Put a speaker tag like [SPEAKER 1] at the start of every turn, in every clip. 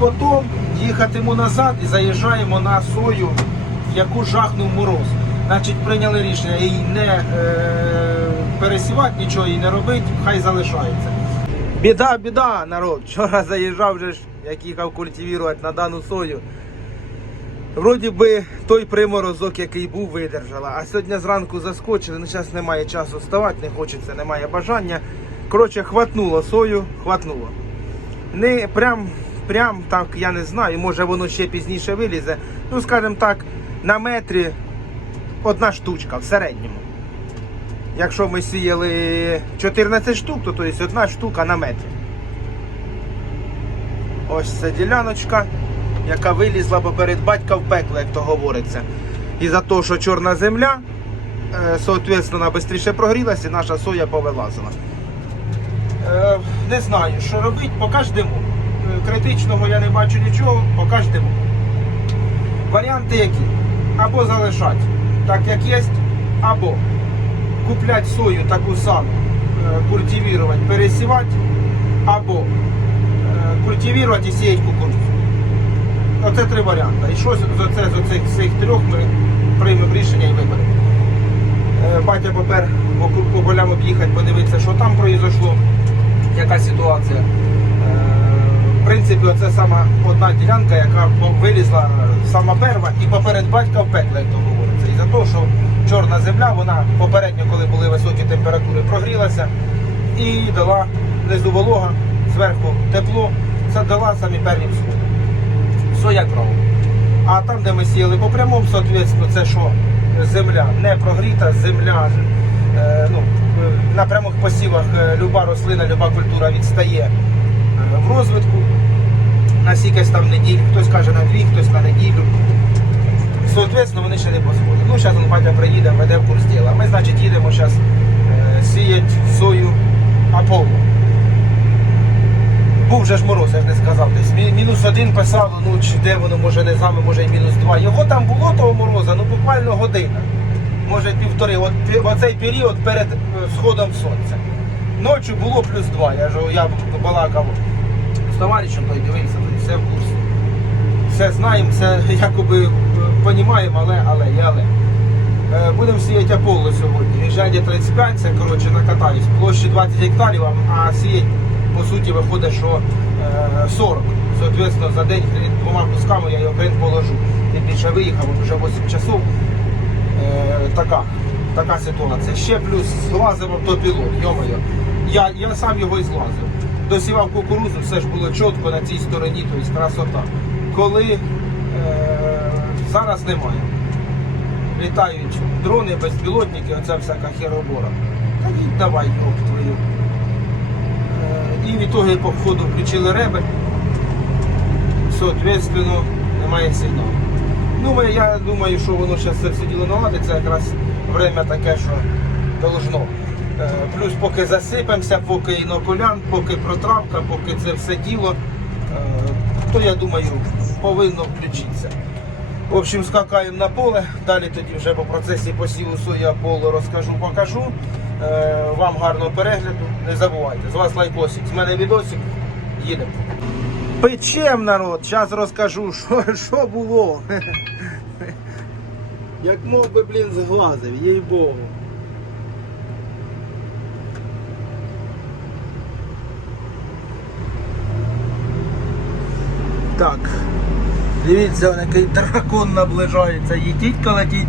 [SPEAKER 1] Потім їхатиму назад і заїжджаємо на сою, яку жахнув мороз. Значить, прийняли рішення її не е, пересівати, нічого їй не робити, хай залишається. Біда, біда, народ. Вчора заїжджав вже ж, як їхав культивувати на дану сою. Вроді би той приморозок, який був, видержала. А сьогодні зранку заскочили, ну зараз немає часу вставати, не хочеться, немає бажання. Коротше, хватнуло сою, хватнуло. Не прям, прям так, я не знаю, може воно ще пізніше вилізе. Ну, скажімо так, на метрі одна штучка в середньому. Якщо ми сіяли 14 штук, то тобто одна штука на метрі. Ось ця діляночка, яка вилізла поперед батька в пекло, як то говориться. І за те, що чорна земля, е, соответственно, швидше прогрілася, і наша соя повилазила. Е, Не знаю, що робити. Е, Критичного я не бачу нічого, поки ждемо. Варіанти які? Або залишати так, як є, або купляти сою таку саму, е, культивувати, пересівати, або е, культивувати і сіяти кукурудзу. Оце три варіанти. І що з оце, з оцих всіх трьох ми приймемо рішення і виберемо. Е, Батя попер по, по полям об'їхати, подивитися, що там произошло, яка ситуація. Принципі, оце сама одна ділянка, яка вилізла е, сама перва і поперед батька в пекло, як то говориться. І за те, що чорна земля, вона попередньо, коли були високі температури, прогрілася і дала внизу волога, зверху тепло, це дала самі перві всходи. Соя кров. А там, де ми сіяли по прямому, соответственно, це що земля не прогріта, земля е, ну, на прямих посівах е, люба рослина, люба культура відстає е, в розвитку на скількись там неділь, хтось каже на дві, хтось на неділю. Соответственно, вони ще не посходять. Ну, зараз батя приїде, веде курс діла. Ми, значить, їдемо зараз е, сіять сою Аполло. Був же ж мороз, я ж не сказав. Десь мі- мінус один писало, ну чи де воно, може не з нами, може і мінус два. Його там було того мороза, ну буквально година. Може півтори. От оцей період перед е, сходом сонця. Ночі було плюс два. Я ж я балакав товаришем, той дивився, той все в курсі. Все знаємо, все якоби розуміємо, але, але, є але. Е, Будемо сіяти Аполло сьогодні. Віжання 35, це коротше накатаюсь. Площі 20 гектарів, а- сіять по суті виходить, що е, 40. Соответственно, за день двома кусками я його хрен положу. Тим більше виїхав, вже 8 часов. Е, така, така ситуація. Ще плюс злазив автопілот, йомайо. Я, я сам його і злазив. Досівав кукурузу, все ж було чітко на цій стороні, тобто красота. Коли е, зараз немає. Літають дрони, безпілотники, оця всяка херобора. Та ні, давай, йоп твою. Е, І в ітоги по входу включили ребель. Соответственно, немає сигналу. Ну, я думаю, що воно це все діло наладиться, якраз время таке, що должно. Е, Плюс поки засипемося, поки інополян, поки протравка, поки це все діло, е, то я думаю, повинно включитися. В общем, скакаємо на поле. Далі тоді вже по процесі посіву соя поле розкажу, покажу. Е, Вам гарного перегляду. Не забувайте. З вас лайкосик, з мене відосик. Їдемо. Печем народ, зараз розкажу, що, що було. Як мов би, блін, зглазив, їй богу. Так. Дивіться, який дракон наближається. Їдіть колотіть.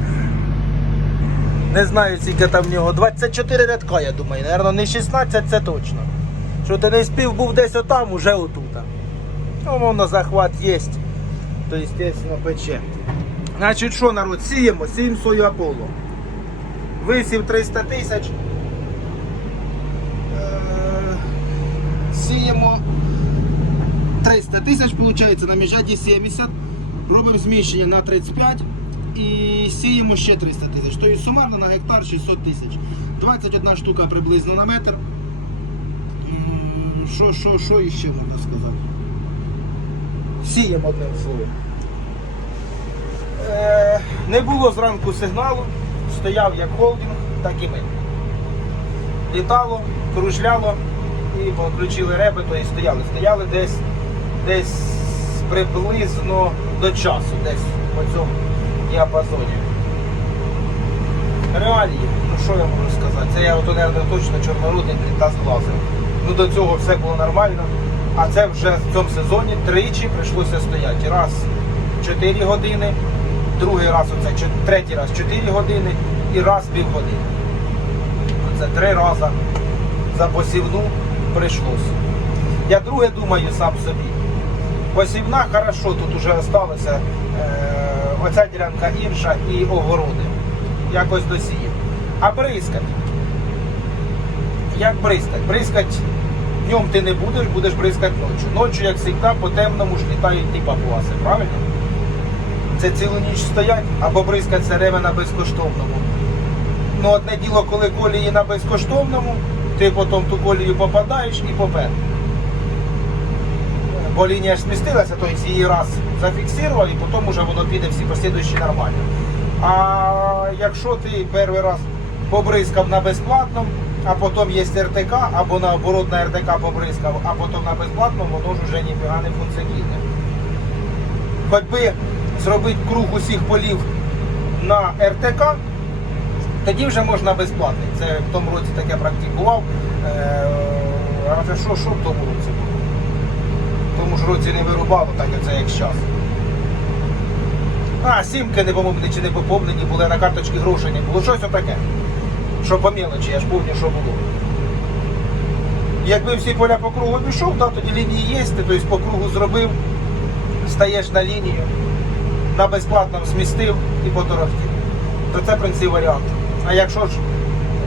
[SPEAKER 1] Не знаю, скільки там в нього. 24 рядка, я думаю. Наверно, не 16, це точно. Що ти не спів, був десь отам, уже отута. Ну, воно захват є. То, естественно, пече. Значить, що, народ, сіємо, сіємо сою Аполло. Висів 300 тисяч. Е, Сіємо 300 тисяч, виходить, на міжаді 70. Робимо зміщення на 35 і сіємо ще 300 тисяч. Тобто сумарно на гектар 600 тисяч. 21 штука приблизно на метр. Що, що, що іще можна сказати? Сіємо одним словом. Е, не було зранку сигналу, стояв як холдинг, так і ми. Літало, кружляло і включили реби, то і стояли. Стояли десь десь приблизно до часу, десь по цьому діапазоні. Реалії, ну що я можу сказати? Це я от, наверное, точно чорнорудний плінта зглазив. Ну до цього все було нормально. А це вже в цьому сезоні тричі прийшлося стояти. Раз 4 години, другий раз оце третій раз 4 години і раз півгодини. Три рази за посівну прийшлося. Я друге думаю сам собі. Посівна хорошо, тут уже залишилося е, оця ділянка інша і огороди. Якось досіє. А бризкать. Як бризкать? Бризкать днем ти не будеш, будеш бризкати ночі. Ночі, як завжди, по темному ж літають ті папуаси, правильно? Це цілу ніч стоять або бризкать все на безкоштовному. Ну, одне діло, коли колії на безкоштовному, ти потім ту колію попадаєш і попер. Бо лінія ж змістилася, тобто її раз зафіксував і потім вже воно піде всі послідуючі нормально. А якщо ти перший раз побризкав на безплатному, а потім є РТК, або наоборот на РТК побризкав, а потім на безплатному, воно ж вже ніфіга не функціонує. Хоч би зробити круг усіх полів на РТК, тоді вже можна безплатний. Це в тому році таке практикував. Е, А що, що в тому році тому ж році не вирубало, так як це як зараз. А, сімки не помовні чи не поповнені були, на карточці грошей не було. Щось отаке. Що по мелочі, я ж пам'ятаю, що було. Якби всі поля по кругу пішов, да, тоді лінії є, тобто по кругу зробив, стаєш на лінію, на безплатному змістив і поторохтів. То це в принципі варіант. А якщо ж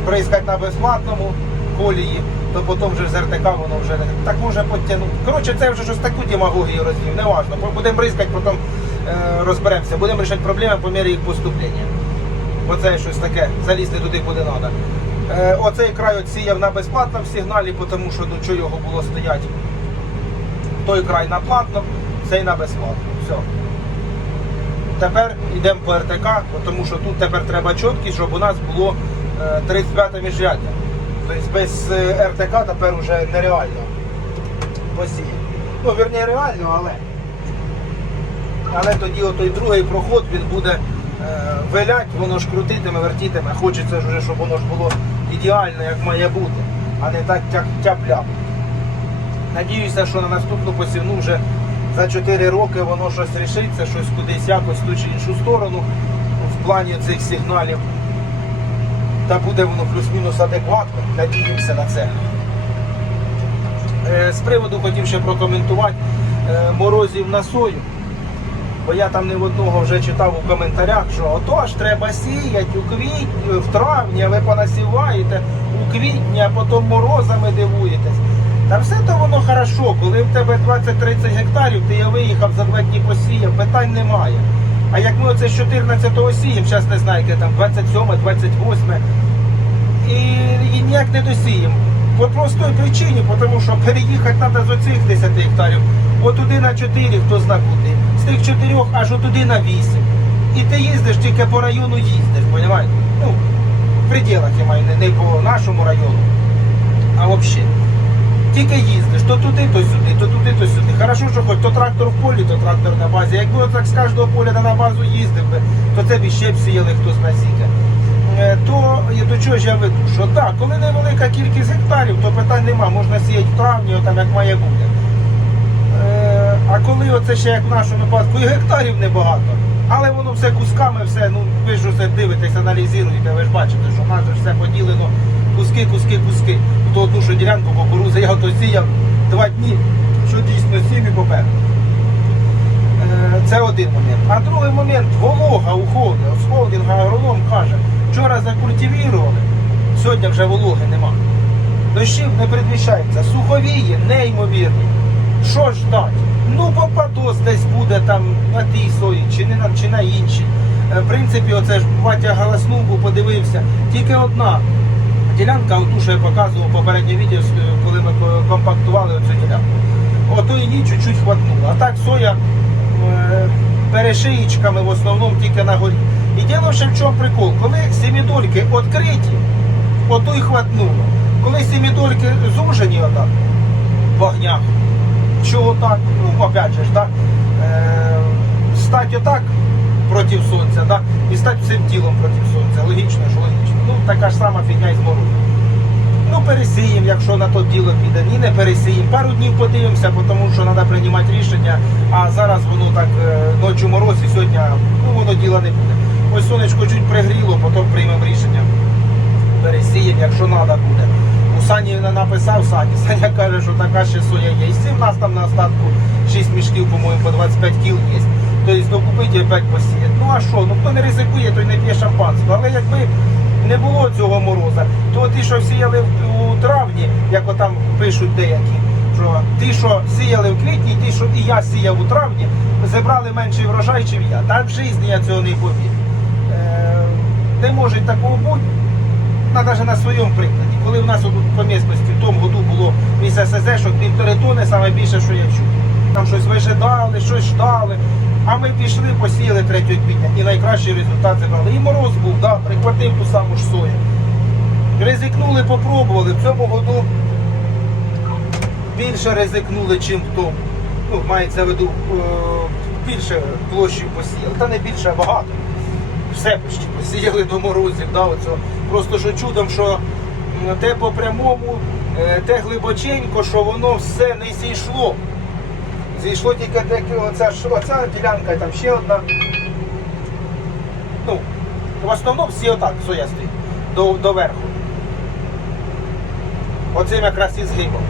[SPEAKER 1] приїскати на безплатному колії, то потім вже з РТК воно вже не так може підтягнути. Коротше, це вже щось таку демагогію розвів, неважно. Будемо бризкати, потім е, розберемося. Будемо вирішити проблеми по мірі їх поступлення. Оце щось таке, залізти туди, куди треба. Е, оцей край сіяв на безплатному сигналі, тому що до чого його було стояти. Той край на платному, цей на безплатному. Все. Тепер йдемо по РТК, тому що тут тепер треба чіткість, щоб у нас було е, 35 міжряддя. Тобто без е, РТК тепер вже нереально посіяти. Ну, вірні, реально, але. Але тоді отой другий проход він буде е, вилять, воно ж крутитиме, вертітиме. Хочеться вже, щоб воно ж було ідеально, як має бути, а не так тяп- тяп-ляп. Надіюся, що на наступну посівну вже за 4 роки воно щось рішиться, щось кудись якось ту чи іншу сторону в плані цих сигналів. Та буде воно плюс-мінус адекватно. Надіємося на це. Е, З приводу хотів ще прокоментувати е, морозів на сою. Бо я там не в одного вже читав у коментарях, що ото ж треба сіяти у квітні, в травні, ви понасіваєте у квітні, а потім морозами дивуєтесь. Та все то воно хорошо, коли в тебе 20-30 гектарів, ти я виїхав за два дні посіяв, питань немає. А як ми оце з 14-го сіємо, зараз не знаю, яке там 27, 28 і, і ніяк не досіємо. По простій причині, тому що переїхати треба з оцих 10 гектарів, отуди на 4, хто зна куди. З тих 4 аж отуди на 8. І ти їздиш тільки по району їздиш, розумієте? Ну, в пределах я маю, не по нашому району, а взагалі. Тільки їздиш, то туди, то сюди, то туди, то сюди. Хорошо, що хоч то трактор в полі, то трактор на базі. Якби отак з кожного поля на базу їздив би, то це б іще б сіяли хтось на сіка. Е, То до чого ж я веду? Що так, коли невелика кількість гектарів, то питань нема, можна сіяти в травні, отам як має бути. Е, А коли оце ще як в нашому випадку, і гектарів небагато. Але воно все кусками, все, ну ви ж усе дивитесь, аналізуєте, ви ж бачите, що в нас же все поділено куски, куски, куски. То одну що ділянку кукурузи я ото сіяв два дні, що дійсно сів і попер. Е, Це один момент. А другий момент волога уходить. З холдинга агроном каже, вчора закультивірували, сьогодні вже вологи нема. Дощів не передвіщається, суховіє неймовірні. Що ж дати? Ну, попадос десь буде там на тій сої, чи не на, чи на іншій. Е, В принципі, оце ж батя галаснув, подивився. Тільки одна ділянка, оту, що я показував попереднє відео, коли ми компактували оцю ділянку. Ото її чуть-чуть хватнуло. А так соя е, перешиїчками в основному тільки на горі. І діло ще в чому прикол, коли сімідольки відкриті, ото й хватнуло. Коли сімідольки зужені отак, в огнях, чого так, ну опять же так, стати отак проти сонця, да? і стати всім тілом проти сонця. Логічно, що логічно. Ну, така ж сама фігня і з морозом. Ну, пересіємо, якщо на то діло піде. Ні, не пересіємо. Пару днів подивимося, тому що треба приймати рішення. А зараз воно так е, ночі мороз і сьогодні ну, воно діла не буде. Ось сонечко чуть пригріло, потім приймемо рішення. Пересіємо, якщо треба буде. У Сані на- написав Сані. Саня каже, що така ще соя є. І у нас там на остатку 6 мішків, по-моєму, по 25 кіл є. Тобто докупити і опять посіяти. Ну а що? Ну хто не ризикує, той не п'є шампанське. Але якби не було цього мороза, то ті, що сіяли у травні, як отам пишуть деякі, що ті, що сіяли в квітні, ті, що і я сіяв у травні, зібрали менший врожай, ніж я. Та в житті я цього не повірю. Е, не може такого бути. Навіть на своєму прикладі. Коли в нас по місцевості в тому году було місце СЗ, що півтори тони, саме більше, що я чув. Там щось вижидали, щось ждали. А ми пішли, посіяли 3 квітня і найкращий результат зібрали. І мороз був, да, прихватив ту саму ж сою. Ризикнули, попробували. В цьому году більше ризикнули, чим в тому. Ну, мається в виду, е, більше площі посіяли. Та не більше, а багато все почти посіяли до морозів. Да, оцього. Просто що чудом, що те по прямому, е, те глибоченько, що воно все не зійшло. Зійшло тільки таке, оця, оця ділянка, і там ще одна. Ну, в основному всі отак соя стоїть до, до верху. Оцим якраз і згибом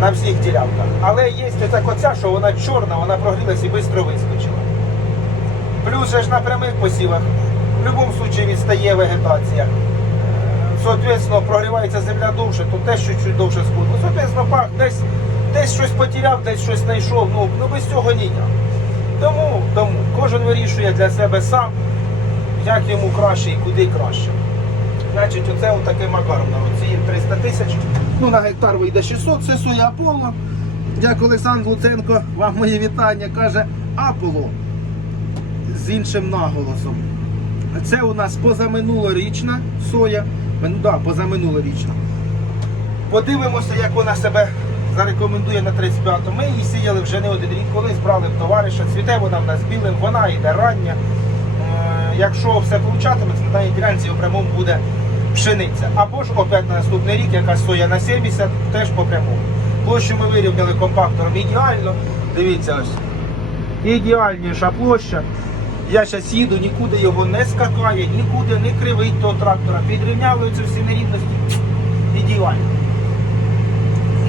[SPEAKER 1] на всіх ділянках. Але є так оця, що вона чорна, вона прогрілась і швидко вискочила. Плюс же ж на прямих посівах в будь-якому випадку відстає вегетація. Соответственно, прогрівається земля довше, то теж чуть-чуть довше сходить. Соответственно, пах десь, десь щось потеряв, десь щось знайшов. Ну, ну без цього ніяк. Тому, тому кожен вирішує для себе сам, як йому краще і куди краще. Значить, оце отаке макаром народ. Сіємо 300 тисяч. Ну, на гектар вийде 600, це соя Аполло. Як Олександр Луценко, вам мої вітання, каже Аполло з іншим наголосом. Це у нас позаминулорічна соя. Ну да, позаминулорічна. Подивимося, як вона себе зарекомендує на 35-му. Ми її сіяли вже не один рік, колись брали в товариша. Цвіте вона в нас білим, вона йде рання. Е, Якщо все получатиметься, на даній ділянці у прямому буде пшениця. Або ж опять на наступний рік якась соя на 70, теж по прямому. Площу ми вирівняли компактором ідеально. Дивіться ось. Ідеальніша площа. Я зараз їду, нікуди його не скакає, нікуди не кривить того трактора. Підрівняли ці всі нерівності. Ідеально.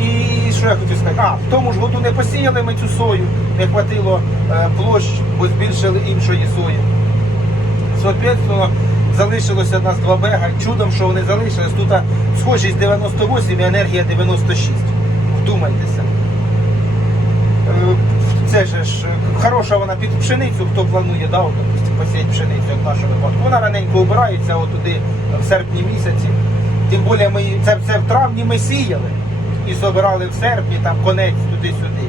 [SPEAKER 1] І що я хотів сказати? А, в тому ж году не посіяли ми цю сою, не хватило е, площ, бо збільшили іншої сої. Соответственно, залишилося в нас два бега. Чудом, що вони залишились. Тут схожість 98 і енергія 96. Вдумайтеся. Е, Це ж е, хороша вона під пшеницю, хто планує, да, от, посіяти пшеницю, як в нашому випадку. Вона раненько обирається от туди в серпні місяці. Тим більше ми це, це в травні ми сіяли і собирали в серпні, там конець туди-сюди.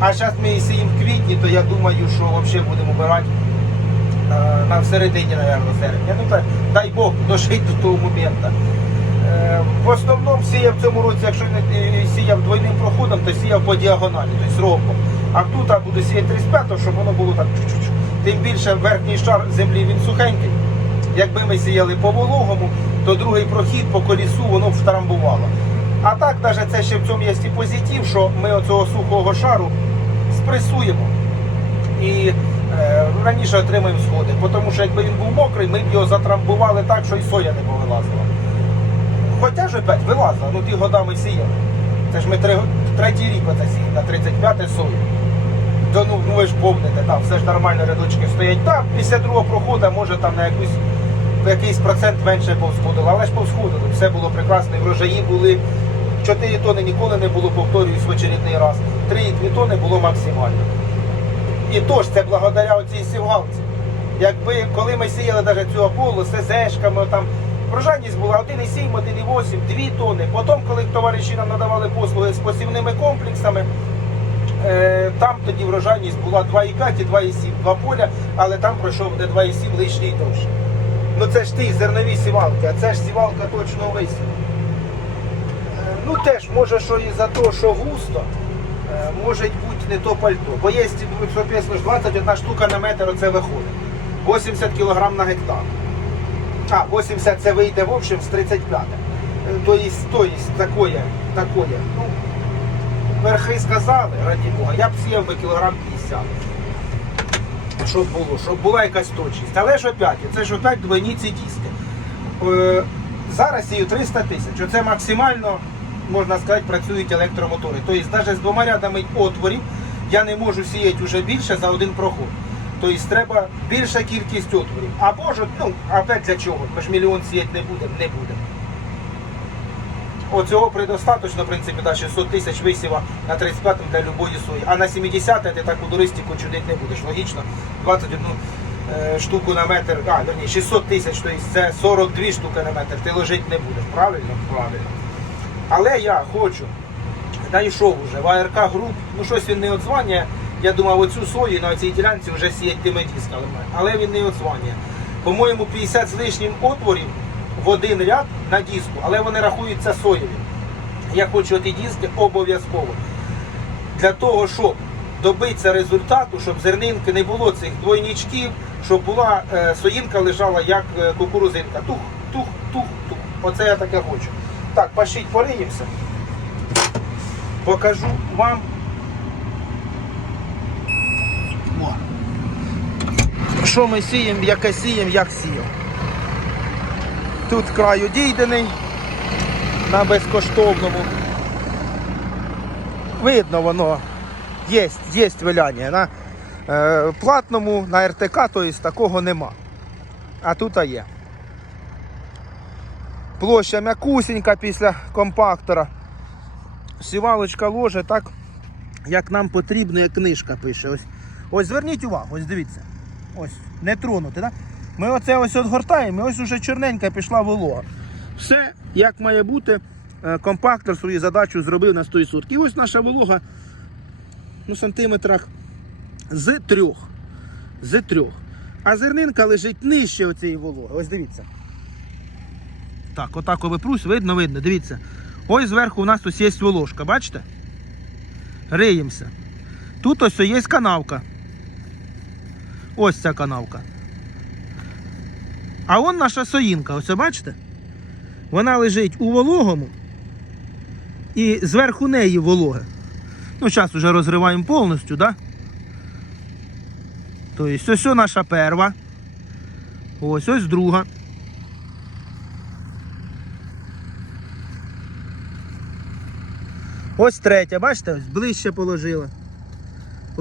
[SPEAKER 1] А зараз ми сіємо в квітні, то я думаю, що взагалі будемо обирати е, на середині, мабуть, серпня. Ну так, дай Бог дожити до того моменту. Е, В основному сіяв в цьому році, якщо не сіяв двойним проходом, то сіяв по діагоналі, тобто ровно. А тут а буду сіяти 35, щоб воно було так чуть-чуть. Тим більше верхній шар землі він сухенький. Якби ми сіяли по вологому, то другий прохід по колісу воно втрамбувало. А так, навіть це ще в цьому є і позитив, що ми оцього сухого шару спресуємо і е, раніше отримаємо сходи. Тому що якби він був мокрий, ми б його затрамбували так, що і соя не повилазила. Хоча ж опять вилазила, ну ті годами сіяли. Це ж ми три, третій рік оце сіяли на 35 сою. То ну, ну ви ж помните, там все ж нормально рядочки стоять. Так, після другого проходу може там на якусь якийсь процент менше повсходило, але ж повсходили. Все було прекрасно, і врожаї були. 4 тони ніколи не було, повторююсь в очередний раз. 3,2 тони було максимально. І то ж це благодаря оцій сівгалці. Якби коли ми сіяли навіть цю Аполло з СЗшками, там врожайність була 1,7, 1,8, 2 тони. Потім, коли товариші нам надавали послуги з посівними комплексами, е, там тоді врожайність була 2,5 і 2,7, два поля, але там пройшов де 2,7 лишній дощ. Ну це ж ті зернові сівалки, а це ж сівалка точно висіла. Ну теж може, що і за те, що густо, е, може бути не то пальто. Бо є, ну, соответственно, 21 штука на метр оце виходить. 80 кг на гектар. А, 80 це вийде в общем з 35. Е, То есть, то есть, такое, такое. Ну, верхи сказали, раді Бога, я б сіяв би кілограм 50. Щоб було, щоб була якась точність. Але ж опять, це ж опять двойні ці диски. Е, зараз сію 300 тисяч. Оце максимально, можна сказати, працюють електромотори. Тобто навіть з двома рядами отворів я не можу сіяти вже більше за один проход. Тобто треба більша кількість отворів. Або ж, ну, опять для чого? Ми ж мільйон сіяти не будемо, не будемо. Оцього предостаточно, в принципі, да, 600 тисяч висіва на 35 для любої сої. А на 70 ти таку дуристику чудити не будеш. Логічно, 21 е, штуку на метр, а, верні, 600 тисяч, тобто це 42 штуки на метр, ти ложити не будеш. Правильно? Правильно. Але я хочу, знайшов уже в АРК груп, ну щось він не отзвання. Я думав, оцю сою на цій ділянці вже сіять тими дисками. Але він не отзвання. По-моєму, 50 з лишнім отворів в один ряд на диску, але вони рахуються соєві. Я хочу ті диски обов'язково. Для того, щоб добитися результату, щоб зернинки не було цих двойничків, щоб була е, соїнка лежала як е, кукурузинка. Тух, тух, тух, тух. Оце я таке хочу. Так, пошіть, пориємося. Покажу вам. Що ми сіємо, яке сіємо, як сіємо. Тут краю дійдений на безкоштовному. Видно воно, є, є виляння. На е, платному, на РТК, тобто такого нема. А тут а є. Площа м'якусенька після компактора. Сівалочка ложе так, як нам потрібно, як книжка пише. Ось, ось зверніть увагу, ось дивіться. Ось, не тронути, так? Ми оце ось отгортаємо, і ось уже чорненька пішла волога. Все як має бути. Е, Компактор свою задачу зробив на 100%. І ось наша волога ну, сантиметрах з трьох. З трьох. А зернинка лежить нижче оцієї вологи. Ось дивіться. Так, отак випрусь, видно, видно, дивіться. Ось зверху у нас ось є воложка, бачите? Риємося. Тут ось є канавка. Ось ця канавка. А он наша соїнка, ось бачите? Вона лежить у вологому і зверху неї вологе. Ну, зараз вже розриваємо повністю, да? Тобто ось ось наша перва. Ось ось друга. Ось третя, бачите, ближче положила.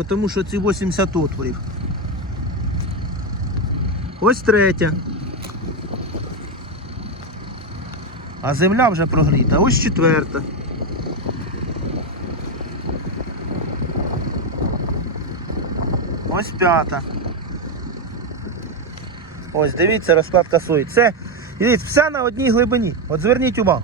[SPEAKER 1] Тому що ці 80 отворів. Ось третя. А земля вже прогріта. Ось четверта. Ось п'ята. Ось дивіться розкладка сої. Це дивіться, все на одній глибині. От зверніть увагу.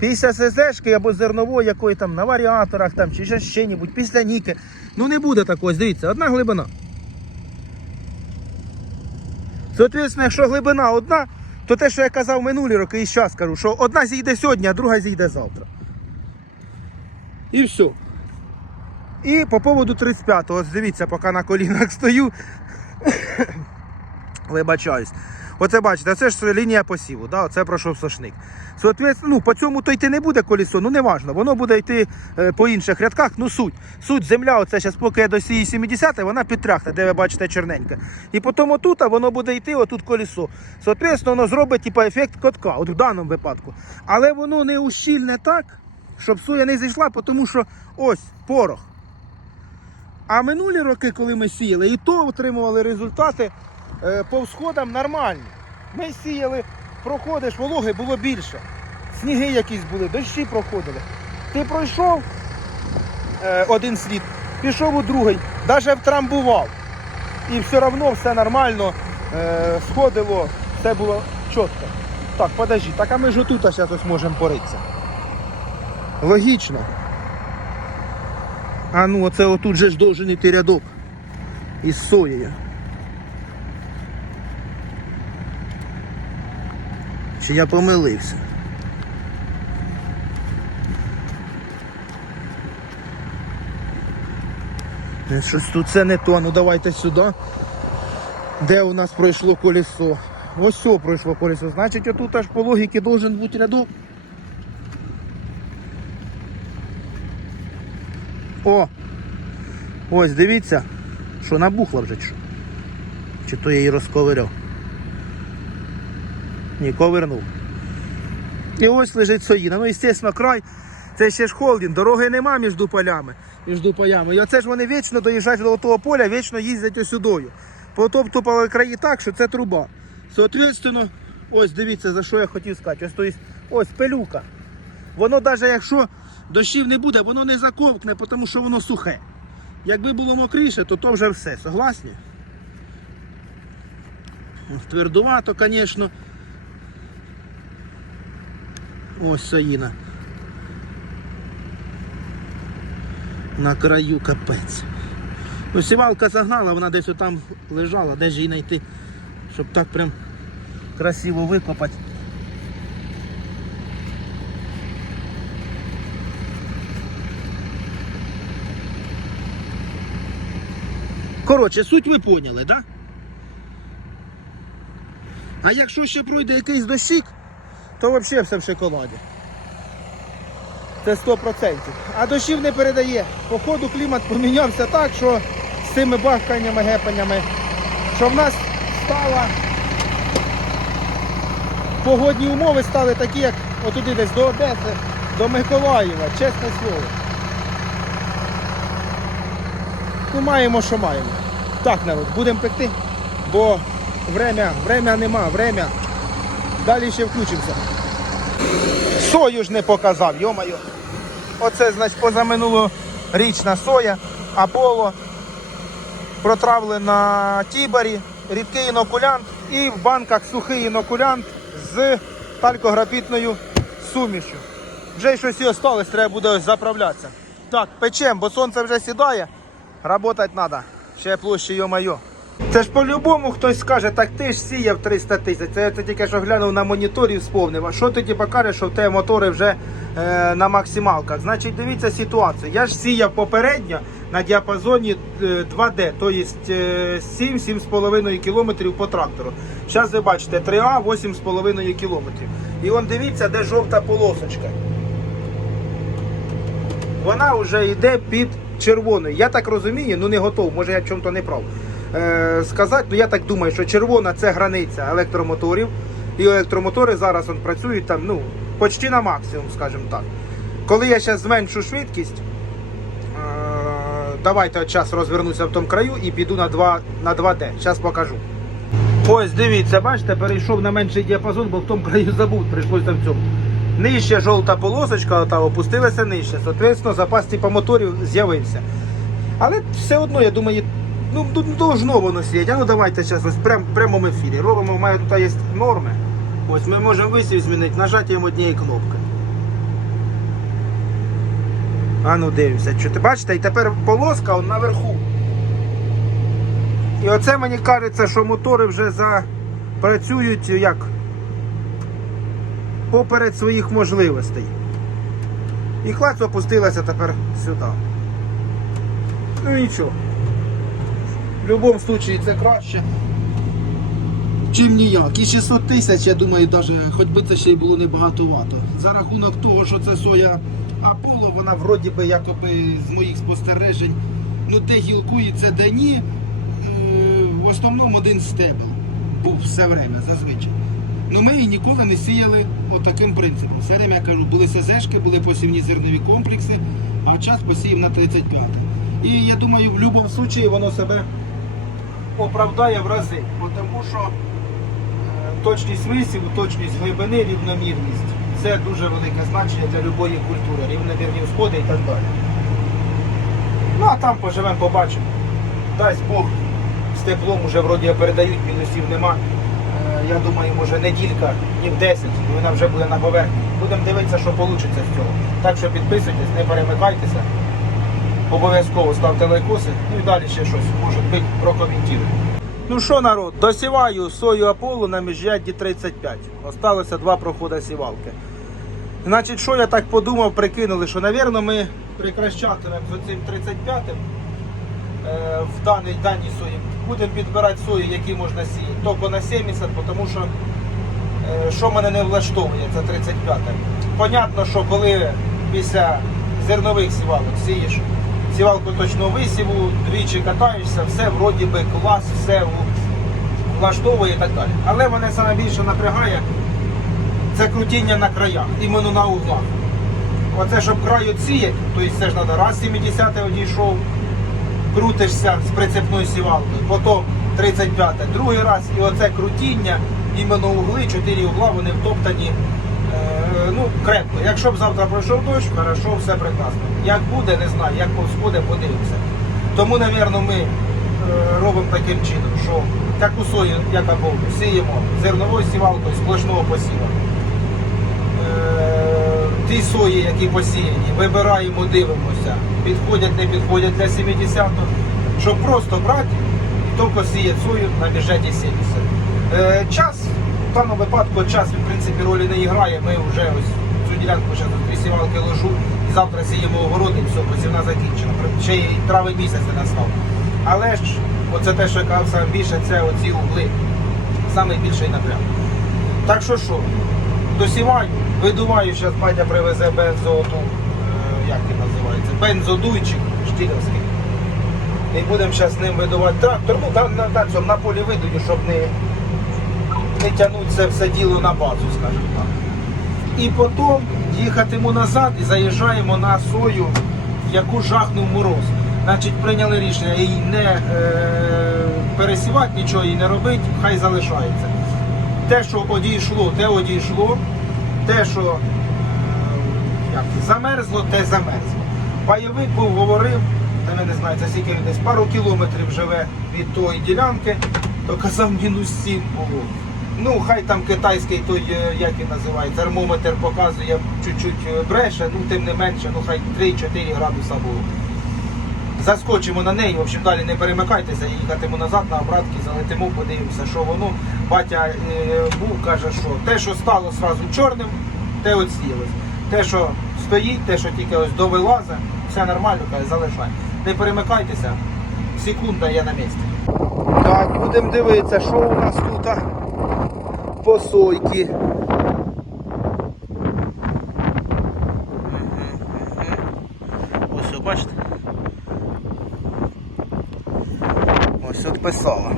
[SPEAKER 1] Після СЗшки або зернової, якої там на варіаторах там, чи ще ще небудь, після ніки. Ну не буде такого, дивіться, одна глибина. Соответственно, якщо глибина одна, то те, що я казав минулі роки, і зараз кажу, що одна зійде сьогодні, а друга зійде завтра. І все. І по поводу 35-го, ось дивіться, поки на колінах стою. Вибачаюсь. Оце бачите, це ж лінія посіву, да? оце пройшов сошник. Соответственно, ну, по цьому то йти не буде колесо, ну не важно, воно буде йти е, по інших рядках, ну суть. Суть земля, оце зараз поки я досію 70, вона підтряхне, де ви бачите чорненьке. І потім отут а воно буде йти, отут колесо. Соответственно, воно зробить типу, ефект котка, от в даному випадку. Але воно не ущільне так, щоб соя не зійшла, тому що ось порох. А минулі роки, коли ми сіяли, і то отримували результати по всходам нормальні. Ми сіяли, проходиш, вологи було більше. Сніги якісь були, дощі проходили. Ти пройшов е, один слід, пішов у другий, навіть втрамбував. І все одно все нормально е, сходило, все було чітко. Так, подожди, так а ми ж отут зараз ось можемо поритися. Логічно. А ну, оце отут же ж должен іти рядок із соєю. Чи я помилився? Е, Щось тут це не то. Ну давайте сюди. Де у нас пройшло колесо? Ось все пройшло колесо. Значить, отут аж по логіки должен бути рядок. О! Ось дивіться, що набухла вже чи що. Чи то я її розковиряв. Ні, ковернув. І ось лежить соїна. Ну, звісно, край. Це ще ж холдинг, дороги нема між полями. Між полями. І оце ж вони вічно доїжджають до того поля, вічно їздять осюдою. Потоптупали краї так, що це труба. Соответственно, ось дивіться, за що я хотів сказати. Ось, то є- ось пилюка. Воно навіть якщо дощів не буде, воно не заковкне, тому що воно сухе. Якби було мокріше, то то вже все. Согласні? Твердувато, звісно. Ось саїна. На краю капець. Ну, сівалка загнала, вона десь отам лежала, де ж її знайти, щоб так прям красиво викопати. Коротше, суть ви поняли, так? Да? А якщо ще пройде якийсь дощик, то взагалі все в шоколаді. Це 100%. А дощів не передає. Походу клімат помінявся так, що з цими бахканнями, гепаннями, що в нас стало погодні умови стали такі, як отуди десь до Одеси, до Миколаєва, чесне слово. Ну, маємо, що маємо. Так, народ, будемо пекти, бо время, время нема, время. Далі ще включимося. Сою ж не показав, йомайо. Оце, значить, позаминулорічна соя, Аполло, протравлена тібарі, рідкий інокулянт і в банках сухий інокулянт з талькографітною сумішю. Вже щось і осталось, треба буде заправлятися. Так, печем, бо сонце вже сідає, працювати треба. Ще площі, йо-майо. Це ж по-любому хтось скаже, так ти ж сіяв 300 тисяч. Це я тільки що глянув на моніторі і вспомнив. А що тоді покажеш, що в тебе мотори вже е, на максималках? Значить, дивіться ситуацію. Я ж сіяв попередньо на діапазоні е, 2D, тобто е, 7-7,5 км по трактору. Зараз ви бачите 3А 8,5 км. І он дивіться, де жовта полосочка. Вона вже йде під червоною. Я так розумію, ну не готов, може я в чому-то не прав. Е, сказати, ну я так думаю, що червона це границя електромоторів. І електромотори зараз он, працюють там, ну, почти на максимум, скажімо так. Коли я зараз зменшу швидкість, е, давайте от час розвернуся в тому краю і піду на 2, на 2D. Зараз покажу. Ось дивіться, бачите, перейшов на менший діапазон, бо в тому краю забув, прийшлося в цьому. Нижче жовта полосочка ота опустилася нижче. Соответственно, запас типу моторів з'явився. Але все одно, я думаю, ну тут не должно воно сіяти. А ну давайте зараз ось прям, в ефірі. Робимо, у мене тут є норми. Ось ми можемо висів змінити нажаттям однієї кнопки. А ну дивимося. Що ти бачите? І тепер полоска он наверху. І оце мені кажеться, що мотори вже запрацюють як поперед своїх можливостей. І клац опустилася тепер сюди. Ну нічого. В будь-якому випадку це краще. Чим ніяк. І 600 тисяч, я думаю, навіть, хоч би це ще й було небагатовато. За рахунок того, що це соя Аполло, вона вроді би якоби з моїх спостережень, ну де гілкується, де ні. Е, В основному один стебел був все время, зазвичай. Ну ми її ніколи не сіяли отаким принципом. Все время я кажу, були СЗшки, були посівні зернові комплекси, а час посіяв на 35. І я думаю, в будь-якому випадку воно себе оправдає в рази. Тому що е, точність висіву, точність глибини, рівномірність це дуже велике значення для будь-якої культури, рівномірні всходи і так далі. Ну а там поживемо, побачимо. Дасть Бог, з теплом вже вроді передають, мінусів нема. Е, Я думаю, може неділька, днів 10, і вона вже буде на поверхні. Будемо дивитися, що вийде з цього. Так що підписуйтесь, не перемикайтеся. Обов'язково ставте лайкоси, ну і далі ще щось, може бути, прокоментую. Ну що, народ, досіваю сою Аполло на міжрядді 35. Осталося два проходи сівалки. Значить, що я так подумав, прикинули, що, напевно, ми прикращатимемо з цим 35-м. е, в даній даній сої. Будемо підбирати сої, які можна сіяти. Тільки на 70, тому що е, що мене не влаштовує, це 35 Понятно, що коли після зернових сівалок сієш сівалку точного висіву, двічі катаєшся, все вроді би клас, все влаштовує і так далі. Але мене саме більше напрягає це крутіння на краях, іменно на углах. Оце, щоб край сіяти, тобто це ж треба раз 70 одійшов, крутишся з прицепною сівалкою, потім 35 другий раз, і оце крутіння, іменно угли, 4 угла, вони втоптані ну, крепко. Якщо б завтра пройшов дощ, хорошо, все прекрасно. Як буде, не знаю, як повсходи, подивимося. Тому, напевно, ми е, робимо таким чином, що таку сою, яка була, сіємо зерновою сівалкою сплошного посіву. Е, ті сої, які посіяні, вибираємо, дивимося, підходять, не підходять для 70-го, щоб просто брати і тільки сіяти сою на бюджеті 70. Е, час, в даному випадку час в принципі ролі не грає. Ми вже ось цю ділянку ще тут дві сівалки ложу і завтра сіємо огород і все, посівна закінчена. Ще й травень місяць не настав. Але ж оце те, що я казав саме більше, це оці угли. Саме більший напрям. Так що що, досіваю, видуваю, зараз батя привезе бензоту, е, як він називається, бензодуйчик штілівський. І будемо зараз ним видувати трактор, ну на, на, на, на полі видую, щоб не, не тягнути це все діло на базу, скажімо так. І потім їхатиму назад і заїжджаємо на сою, яку жахнув мороз. Значить, прийняли рішення її не е, пересівати, нічого їй не робити, хай залишається. Те, що одійшло, те одійшло. Те, що е, як, замерзло, те замерзло. Пайовик був говорив, та не знаю, це скільки десь пару кілометрів живе від тої ділянки, то казав мінус 7 було. Ну, хай там китайський той, е, як він називається, термометр показує чуть-чуть е, бреше, ну тим не менше, ну хай 3-4 градуса було. Заскочимо на неї, в общем, далі не перемикайтеся, їхатиму назад на обратки, залетимо, подивимося, що воно. Батя е, був, каже, що те, що стало сразу чорним, те от отсіялось. Те, що стоїть, те, що тільки ось довилазить, все нормально, каже, залишай. Не перемикайтеся, секунда я на місці. Так, будемо дивитися, що у нас тут а, по сойки. Ось, бачите? Ось от писала.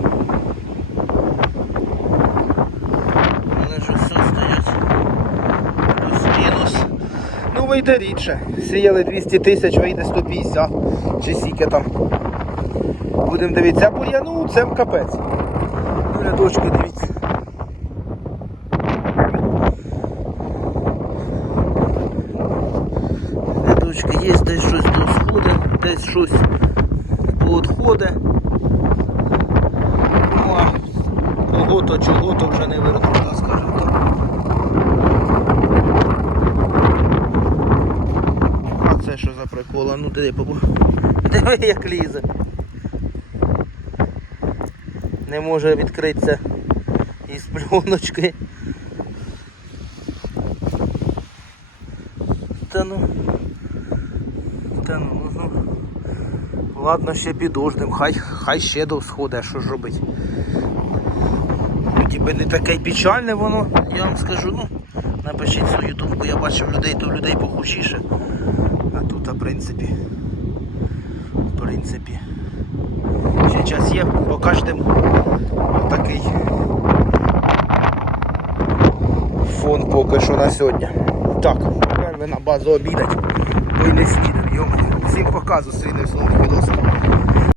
[SPEAKER 1] Вони ж все стоять. Плюс-мінус. Ну вийде рідше. Сіяли 200 тисяч, вийде 150. Чи скільки там. Будемо дивитися. Бо я, ну це капець. Ну, рядочки дивіться. Рядочки є, десь щось досходить, десь щось поотходить. Ну, а кого-то, чого-то вже не вернуло, скажімо так. А це що за прикола? Ну диви, побу. Диви, як лізе. Не може відкритися із пленочки. Та ну. Та ну, ну, ну. Ладно, ще підождем, хай, хай ще до сходить, що ж робить. Вроді би не таке печальне воно, я вам скажу, ну, напишіть свою думку, я бачив людей, то людей похушіше. А тут, в принципі, в принципі, ще час є, покажемо отакий фон поки що на сьогодні. Так, тепер ви на базу обідать, бо й не снідав, йому. Всім показу свій не відосик.